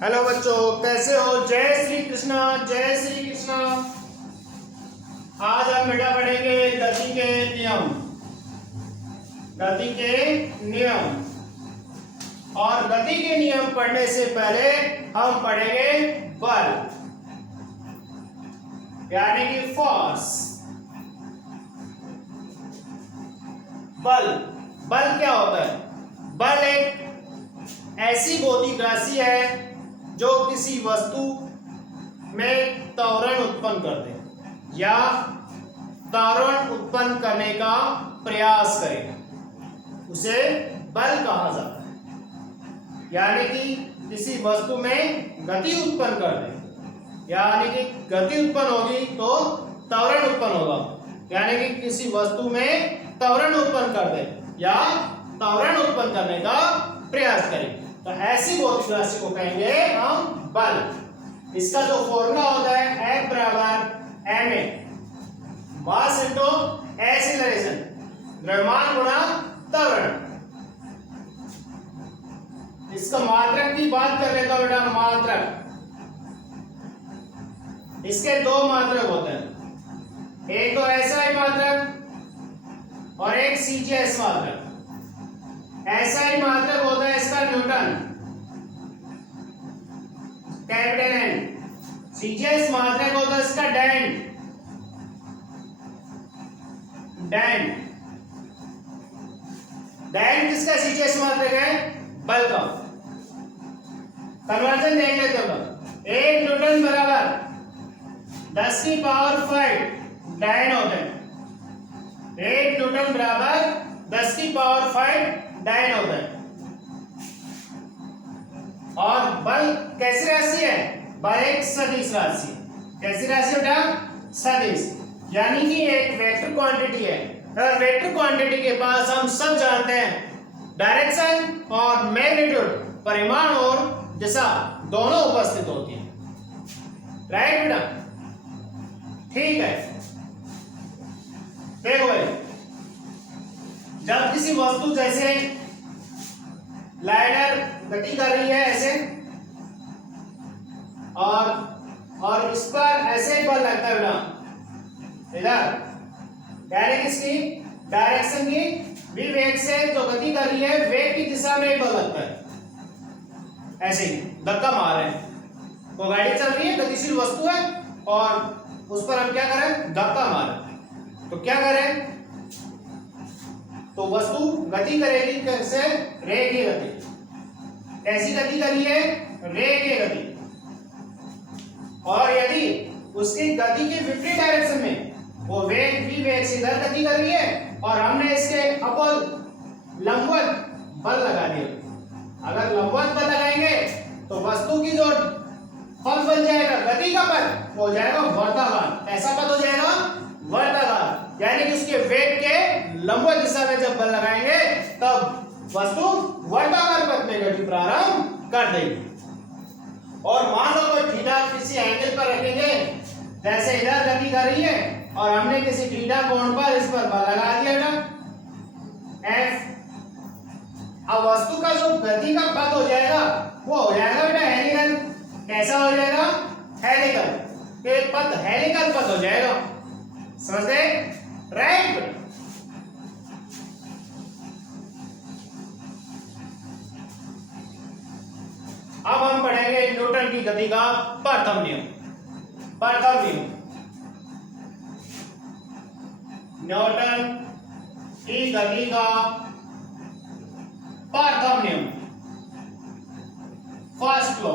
Hello बच्चों, कैसे हो? जय श्री कृष्णा, जय श्री कृष्णा। आज हम बेटा पढ़ेंगे गति के नियम। गति के नियम। और गति के नियम पढ़ने से पहले हम पढ़ेंगे बल, यानी कि फोर्स। बल बल क्या होता है? बल एक ऐसी भौतिक राशि है जो किसी वस्तु में त्वरण उत्पन्न कर दे या त्वरण उत्पन्न करने का प्रयास करे, उसे बल कहा जाता है। यानी कि किसी वस्तु में गति उत्पन्न कर दे, यानी कि गति उत्पन्न होगी तो त्वरण उत्पन्न होगा, यानी कि किसी वस्तु में त्वरण उत्पन्न कर दे या त्वरण उत्पन्न करने का प्रयास करें, तो ऐसी भौतिक राशि को कहेंगे हम बल। इसका जो फॉर्मूला होता है F बराबर ma, मास इनटू एक्सीलरेशन, द्रव्यमान गुणा त्वरण। इसका मात्रक की बात कर लेता हूं बेटा। मात्रक, इसके दो मात्रक होते हैं, एक तो SI मात्रक और एक CGS मात्रक। SI मात्रक होता है इसका न्यूटन, कैपिटल N। CGS मात्रक होता है इसका डैन, डैन। डैन किसका CGS मात्रक है? बल का। कन्वर्जन देख लेते हो। 1 न्यूटन बराबर 10 की पावर 5 डैन होता है। 1 न्यूटन बराबर 10 की पावर 5 डैन होता है। और बल कैसी राशि है? बल एक सदिश राशि। कैसी राशि बेटा? सदिश, यानी कि एक वेक्टर क्वांटिटी है। और वेक्टर क्वांटिटी के पास हम सब जानते हैं डायरेक्शन और मैग्नीट्यूड, परिमाण और दिशा दोनों उपस्थित होती है। राइट बेटा? ठीक है। देखो भाई, जब किसी वस्तु जैसे लाइटर गति कर रही है ऐसे, और इस पर ऐसे ही बल लगता है बेटा, इधर, यानी कि इसकी डायरेक्शन की विवेक से जो गति कर रही है वेग की दिशा में ही बल लगता है। ऐसे ही धक्का मार रहे हैं, वो गाड़ी चल रही है, गतिशील वस्तु है, और उस पर हम क्या करें? धक्का मारें। तो क्या करें? तो वस्तु गति करेगी कैसे? रेखीय गति। कैसी गति करी है? रेखीय गति। और यदि उसकी गति के विपरीत डायरेक्शन में वो वेग से इधर गति कर रही है और हमने इसके अपोज लंबवत बल लगा दिया, अगर लंबवत बल लगाएंगे तो वस्तु की जो पथ बन जाएगा, गति का पथ हो जाएगा वर्ताकार। ऐसा पथ हो जाएगा वर्ताकार, यानी कि उसके वेग के लंबवत दिशा में जब बल लगाएंगे तब वस्तु वर्ताकार पथ में गति प्रारंभ कर देगी। और मान लो कोई थीटा किसी एंगल पर रखेंगे, जैसे इधर गति कर रही है और हमने किसी थीटा कोण पर इस पर बल लगा दिया था F। अब वस्तु का जो गति का पथ हो जाएगा वो हो जाएगा बेटा हेलिकल। कैसा हो जाएगा? हेलिकल। ये पथ हेलिकल पथ हो जाएगा। समझ गए? राइट। अब हम पढ़ेंगे न्यूटन की गति का प्रथम नियम। प्रथम नियम, न्यूटन की गति का प्रथम नियम, फर्स्ट लॉ,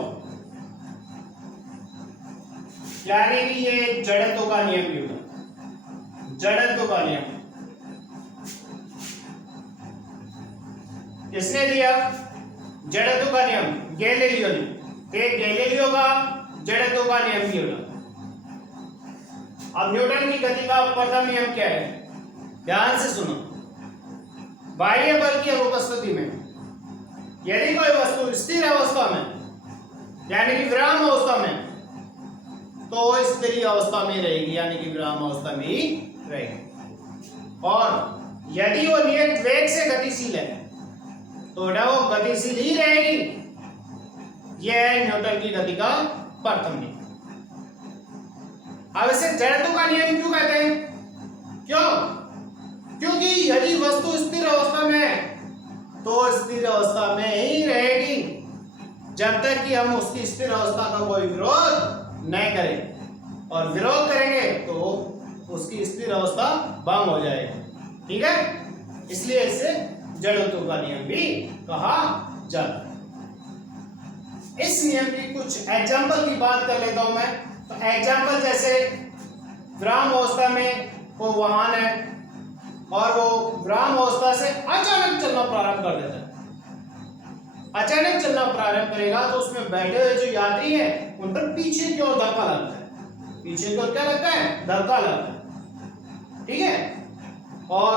यानी कि ये जड़त्व का नियम भी होगा। जड़त्व का नियम किसने दिया? जड़त्व का नियम गैलीलियो ने। एक गैलीलियो का जड़त्व का नियम भी होगा। अब न्यूटन की गति का प्रथम नियम क्या है? ध्यान से सुनो। बाह्य बल की अनुपस्थिति में यदि कोई वस्तु स्थिर अवस्था में, यानी कि विराम अवस्था में, तो स्थिर अवस्था में रहेगी, यानी कि विराम अवस्था में ही रहेगी। और यदि वो नियत वेग से गतिशील है तो बेटा वो गतिशील ही रहेगी। ये है न्यूटन की गति का प्रथम नियम। अब इसे जड़त्व का नियम क्यों कहते हैं? क्यों? क्योंकि यदि वस्तु स्थिर अवस्था में है तो स्थिर अवस्था में ही रहेगी जब तक कि हम उसकी स्थिर अवस्था का कोई विरोध नहीं करें, और विरोध करेंगे तो उसकी स्थिर अवस्था भंग हो जाएगी। ठीक है, इसलिए इसे जड़त्व का नियम भी कहा जाता है। इस नियम की कुछ एग्जांपल की बात कर लेता हूं मैं। तो एग्जांपल जैसे विराम अवस्था में वो वाहन है और वो विराम अवस्था से अचानक चलना प्रारंभ कर देता है। अचानक चलना प्रारंभ करेगा तो उसमें बैठे हुए जो यात्री हैं उन पर पीछे की ओर धक्का लगता है। पीछे की ओर क्या लगता है? धक्का लगता है। ठीक है, और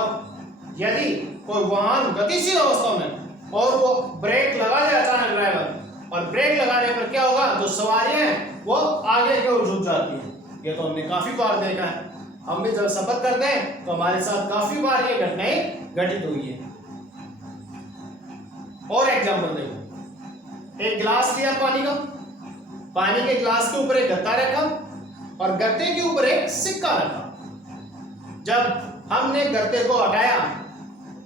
यदि कोई वाहन गतिशील अवस्था में और वो ब्रेक लगा दे अचानक ड्राइवर, और ब्रेक लगाने पर क्या होगा? जो सवारियां हैं वो आगे की ओर झुक जाती हैं। ये तो हमने काफी बार देखा है। हम भी जब सफर करते हैं तो हमारे साथ काफी बार ये घटनाएं घटित हुई है। और एग्जांपल देखो, एक गिलास लिया पानी का, पानी के गिलास के ऊपर एक गत्ता रखा और गत्ते के ऊपर एक सिक्का रखा। जब हमने गत्ते को हटाया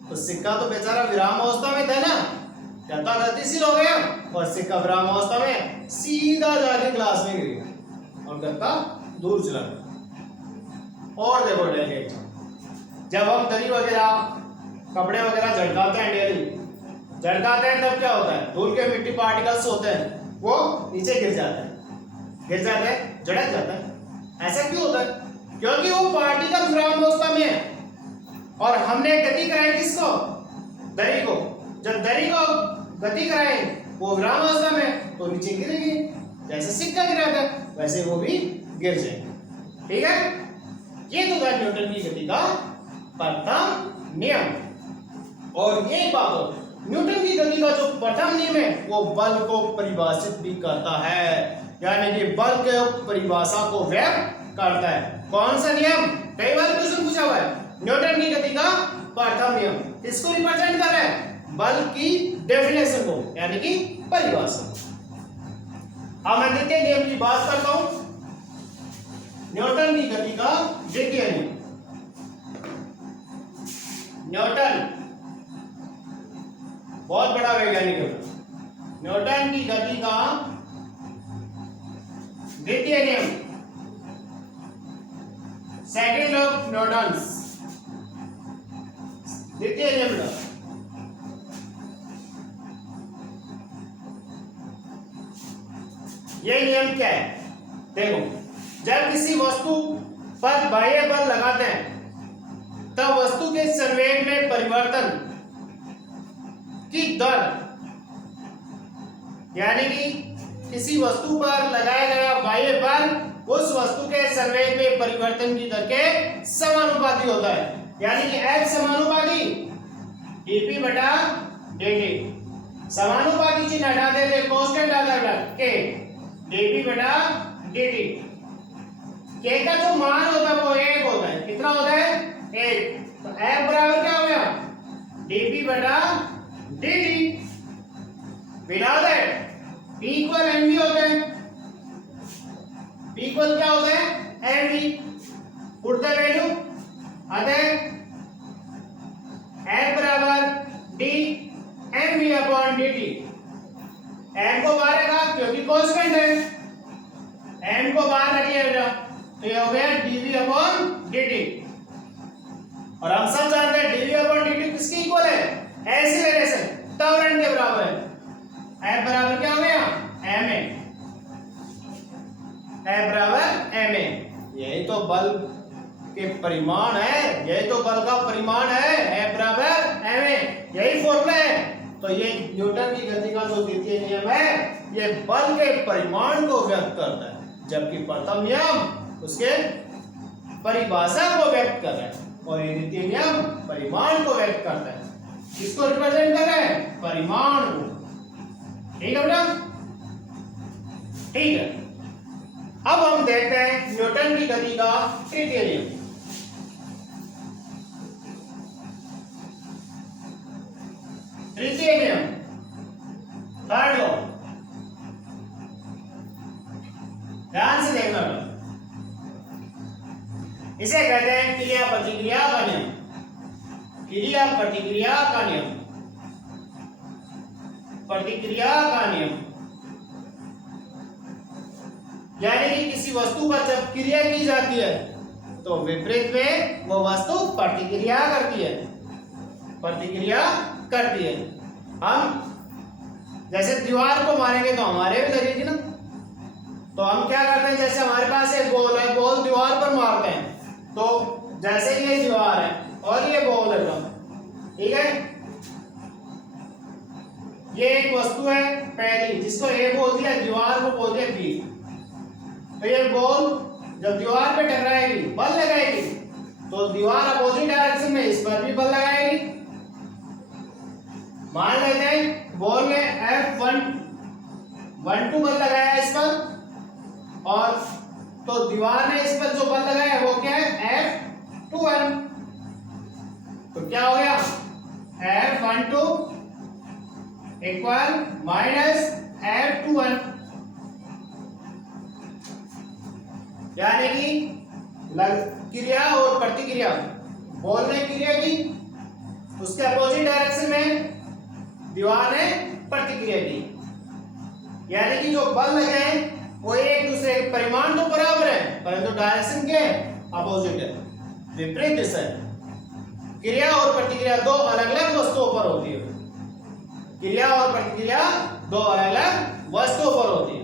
तो सिक्का तो बेचारा विराम अवस्था में था ना, गत्ता गतिशील हो गया और सिक्का विराम अवस्था में सीधा जाके गिलास में गिर गया और गत्ता दूर चला गया। और देखो डेली, जब हम दरी वगैरह कपड़े वगैरह झटकाते हैं, डेली झटकाते हैं तब क्या होता है? धूल के मिट्टी पार्टिकल्स होते हैं वो नीचे गिर जाते हैं, झड़क जाता है। ऐसा क्यों होता है? क्योंकि वो पार्टिकल विराम अवस्था में है और हमने गति कराई किसको? दरी को। जब दरी को गति कराई वो विराम अवस्था में तो नीचे गिरेगी। जैसे सिक्का गिरा था वैसे वो भी गिर जाएगा। ठीक है, ये तो था न्यूटन की गति का प्रथम नियम। और ये बात, न्यूटन की गति का जो प्रथम नियम है वो बल को परिभाषित भी करता है, यानी कि बल के परिभाषा को व्यक्त करता है। कौन सा नियम? कई बार क्वेश्चन पूछा हुआ है। न्यूटन की गति का प्रथम नियम किसको रिप्रेजेंट कर रहा है? बल की डेफिनेशन को, यानी कि परिभाषा। अब मैं द्वितीय नियम की बात करता हूं, न्यूटन की गति का द्वितीय नियम। न्यूटन बहुत बड़ा वैज्ञानिक है। न्यूटन की गति का द्वितीय नियम, सेकंड लॉ ऑफ न्यूटन, द्वितीय नियम। ये नियम क्या है? देखो, जब किसी वस्तु पर बाह्य बल लगाते हैं तब वस्तु के संवेग में परिवर्तन की दर, यानी कि किसी वस्तु पर लगाया गया बाह्य बल उस वस्तु के संवेग में परिवर्तन की दर के समानुपाती होता है। यानी कि F समानुपाती dP बटा dt। समानुपाती चिन्ह हटा देते, कांस्टेंट आ जाएगा K dP बटा dt। K का जो मान होता है वो 1 होता है। कितना होता है? 1। तो F बराबर क्या हो गया? dP बटा dt। Without that P equal mv होता है। P इक्वल क्या होता है? mv। पुट द वैल्यू, अतः F बराबर d mv upon dt। m को बाहर रखा क्योंकि कांस्टेंट है, m को बाहर रख लिया तो ये हो गया dv अपॉन dt। और हम सब जानते हैं dv अपॉन dt किसके इक्वल है? एक्सीलरेशन त्वरण के बराबर है। F बराबर क्या हो गया? ma। F बराबर ma। यही तो बल के परिमाण है, यही तो बल का परिमाण है। F बराबर ma, यही फॉर्मूला है। तो ये न्यूटन की गति का जो द्वितीय नियम है ये बल के परिमाण को व्यक्त करता है, जबकि प्रथम नियम उसके परिभाषा को व्यक्त कर रहा है और ये द्वितीय नियम परिमाण को व्यक्त करता है। किसको रिप्रेजेंट कर रहा है? परिमाण को। ठीक है बेटा? ठीक है, अब हम देखते हैं न्यूटन की गति का तृतीय नियम। तृतीय नियम, थर्ड लॉ। ध्यान से देखना बेटा, इसे कहते हैं क्रिया प्रतिक्रिया का नियम। क्रिया प्रतिक्रिया का नियम, प्रतिक्रिया का नियम। यानी कि किसी वस्तु पर जब क्रिया की जाती है तो विपरीत में वो वस्तु प्रतिक्रिया करती है, प्रतिक्रिया करती है। हम जैसे दीवार को मारेंगे तो हमारे भी लगेगी ना, तो हम क्या करते हैं, जैसे हमारे पास एक बॉल है, बॉल दीवार पर मारते हैं, तो जैसे ये दीवार है और ये बॉल है, ठीक है, ये एक वस्तु है पहली जिसको ए बोल दिया, दीवार को बोल दिया बी। तो ये बॉल जब दीवार पे टकराएगी, बल लगाएगी, तो दीवार अपोजिट डायरेक्शन में इस पर भी बल लगाएगी। मान लेते हैं बॉल ने F12 बल लगाया इस पर, और तो दीवार ने इस पर जो बल लगाया वो क्या है, F21। तो क्या हो गया, F12 इक्वल माइनस F21, यानी कि क्रिया और प्रतिक्रिया। बॉल ने क्रिया की, उसके अपोजिट डायरेक्शन में दीवार ने प्रतिक्रिया की, यानी कि जो बल लगे वो एक दूसरे के परिमाण तो बराबर है परंतु डायरेक्शन के अपोजिट है, विपरीत दिशा है। क्रिया और प्रतिक्रिया दो अलग अलग वस्तुओं पर होती है, क्रिया और प्रतिक्रिया दो अलग अलग वस्तुओं पर होती है।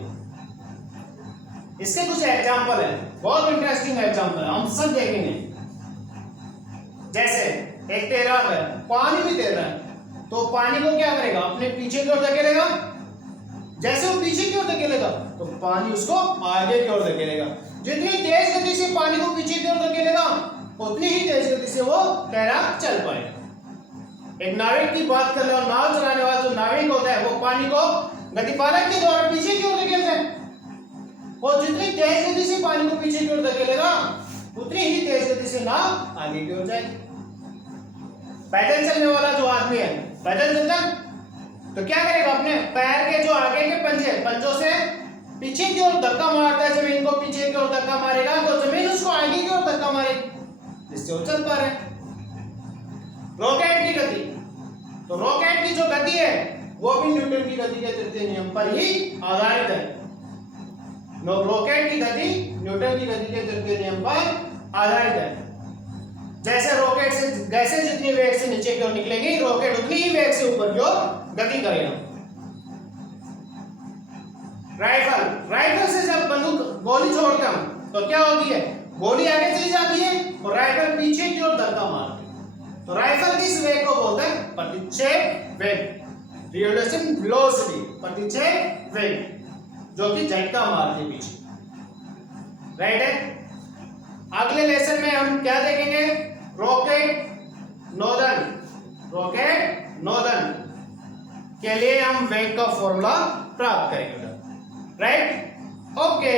इसके कुछ एग्जाम्पल है, बहुत इंटरेस्टिंग एग्जाम्पल है, हम सब देखेंगे। जैसे एक तैराक है, पानी में तैर रहा है, तो पानी को क्या करेगा, अपने पीछे की ओर धकेलेगा। जैसे वो पीछे की ओर धकेलेगा तो पानी उसको आगे की ओर धकेलेगा। जितनी तेज गति से पानी को पीछे की ओर धकेलेगा उतनी ही तेज गति से वो तैराक चल पाएगा। एक नाविक की बात कर लो, नाव चलाने वाला जो नाविक होता है वो पानी को गतिपालक के द्वारा पीछे की ओर धकेलता है, और जितनी तेज गति से पानी को पीछे की ओर धकेलेगा उतनी ही तेज गति से नाव आगे की ओर जाएगी। पैदल चलने वाला जो आदमी है, पैदल चलता तो क्या करेगा, अपने पैर के जो आगे के पंजों से पीछे की ओर धक्का मारता है, जमीन को पीछे की ओर धक्का मारेगा तो जमीन उसको आगे की ओर धक्का मारेगी, जिससे वो चल पा रहे हैं। रॉकेट की गति, तो रॉकेट की जो गति है वो भी न्यूटन की गति के तृतीय नियम पर ही आधारित है। रॉकेट की गति न्यूटन की गति के तृतीय नियम पर आधारित है। जैसे रॉकेट से गैसें जितनी वेग से नीचे की ओर निकलेगी, रॉकेट उतनी ही वेग से ऊपर की ओर गति करेगा। राइफल से जब बंदूक गोली छोड़ते हम तो क्या होती है, गोली आगे चली जाती है और राइफल पीछे की ओर धक्का मारती है। तो राइफल की इस वेग को बोलते हैं प्रतिक्षेप वेग, रिवोल्यूशन वेलोसिटी, प्रतिक्षेप वेग, जो कि झटका मारती है पीछे। राइट है। अगले लेसन में हम क्या देखेंगे, रॉकेट नोजल के लिए हम वेग का फॉर्मूला प्राप्त करेंगे। Right, okay.